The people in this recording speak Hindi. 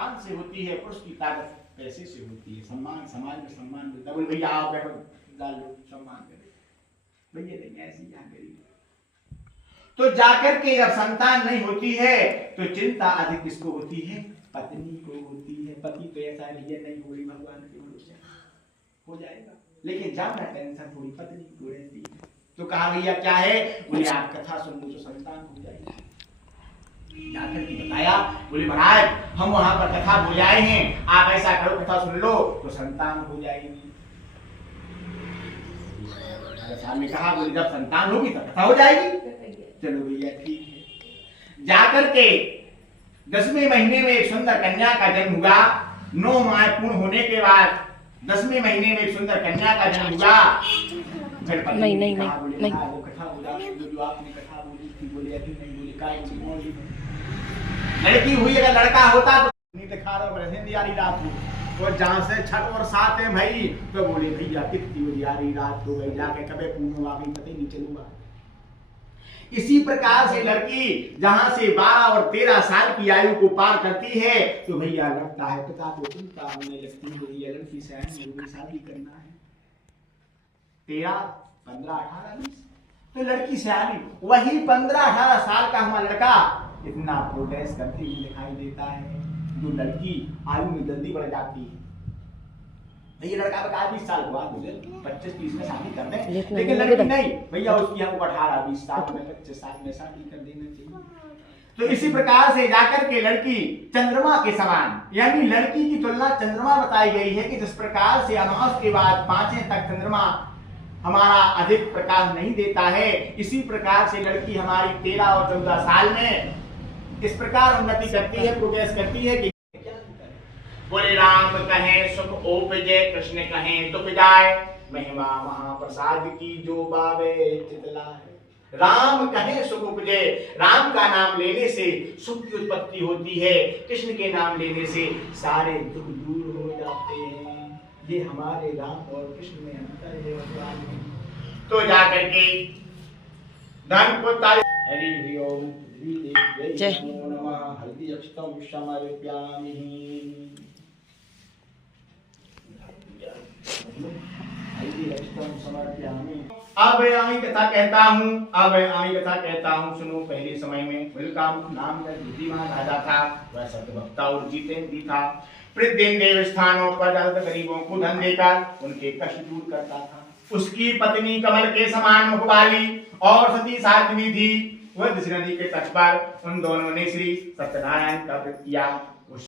संतान से होती है, पुरुष की ताकत पैसे से होती है। सम्मान, समाज में सम्मान मिलता है। बोले भैया आओ बैठो, डाल लो, सम्मान करें। भैया नहीं, ऐसी यहाँ गरीब। तो जाकर के जब संतान नहीं होती है तो चिंता अधिक किसको होती है? पत्नी को होती है। पति तो ऐसा है भैया नहीं होगी, भगवान के भरोसे हो जाएगा, लेकिन ज्यादा टेंशन थोड़ी पत्नी को रहती है। तो कहा भैया क्या है? बोले आप कथा सुन लो तो संतान हो जाएगी। जाकर के बताया, बोले महाराज हम वहां पर कथा बुलाए हैं, आप ऐसा करो कथा सुन लो तो संतान हो जाएगी। सामने कहा, बोले जब संतान होगी तब कथा हो जाएगी। चलो भैया ठीक है। जाकर के 10वें महीने में एक सुंदर कन्या का जन्म हुआ। 9 माह पूर्ण होने के बाद 10वें महीने में एक सुंदर कन्या का जन्म हुआ। नहीं वो कथा बोला जो आपने कथा बोली थी, बोले अभी नहीं, बोले काय लड़की हुई, अगर लड़का होता तो नहीं दिखा रहा बरसेंदी रात हो। और जहां से 6 और 7 है भाई, तो बोले भैया कितनी उजियारी रात हो गई, जाके कभी पूर्ण आ गई पता ही नहीं चलूंगा। इसी प्रकार से लड़की जहां से 12 और 13 साल की आयु को पार करती है तो भैया लगता है पिता को चिंता होने लगती है, भैया लड़की से शादी करना है। 13, 15, 18, 20 तो लड़की से आयु, वही 15, 18 साल का हमारा लड़का इतना प्रोग्रेस करते हुए दिखाई देता है। जो लड़की आयु में जल्दी बढ़ जाती है, ये लड़का बता 20 साल के बाद 25-30 में शादी कर दें, लेकिन लड़की नहीं, भैया उसकी हमको 18-20 साल में 25 साल में शादी कर देना चाहिए। तो इसी प्रकार से जाकर के लड़की चंद्रमा के समान, यानी लड़की की तुलना चंद्रमा बताई गई है कि जिस प्रकार से अमावस के बाद 5वें तक चंद्रमा हमारा अधिक प्रकाश नहीं देता है, इसी प्रकार से लड़की हमारी 13 और 14 साल में इस प्रकार उन्नति करती है, प्रोग्रेस करती है कि बोले राम कहें सुख उपजे, कृष्ण कहें दुख जाए, महिमा महाप्रसाद की जो बावे चितलाए। राम कहें सुख उपजे, राम का नाम लेने से सुख की उत्पत्ति होती है, कृष्ण के नाम लेने से सारे दुख दूर हो जाते हैं। ये हमारे राम और कृष्ण में अंतर है भगवान में। तो जाकर के धन को हरि ओम जय नमो नमः। हल्दी अक्षतम समर्पयामि। अब आमी कथा कहता हूँ, सुनो। पहले समय में बिलकामुख नाम का बुद्धिमान राजा था, वह सत्यवक्ता और जितेंद्री था। प्रतिदिन देव स्थानों पर जाकर गरीबों को धन देकर उनके कष्ट दूर करता था। उसकी पत्नी कमल के समान मुख वाली और सती साध्वी थी। वह नदी के तट पर उन दोनों ने श्री सत्यनारायण का व्रत किया।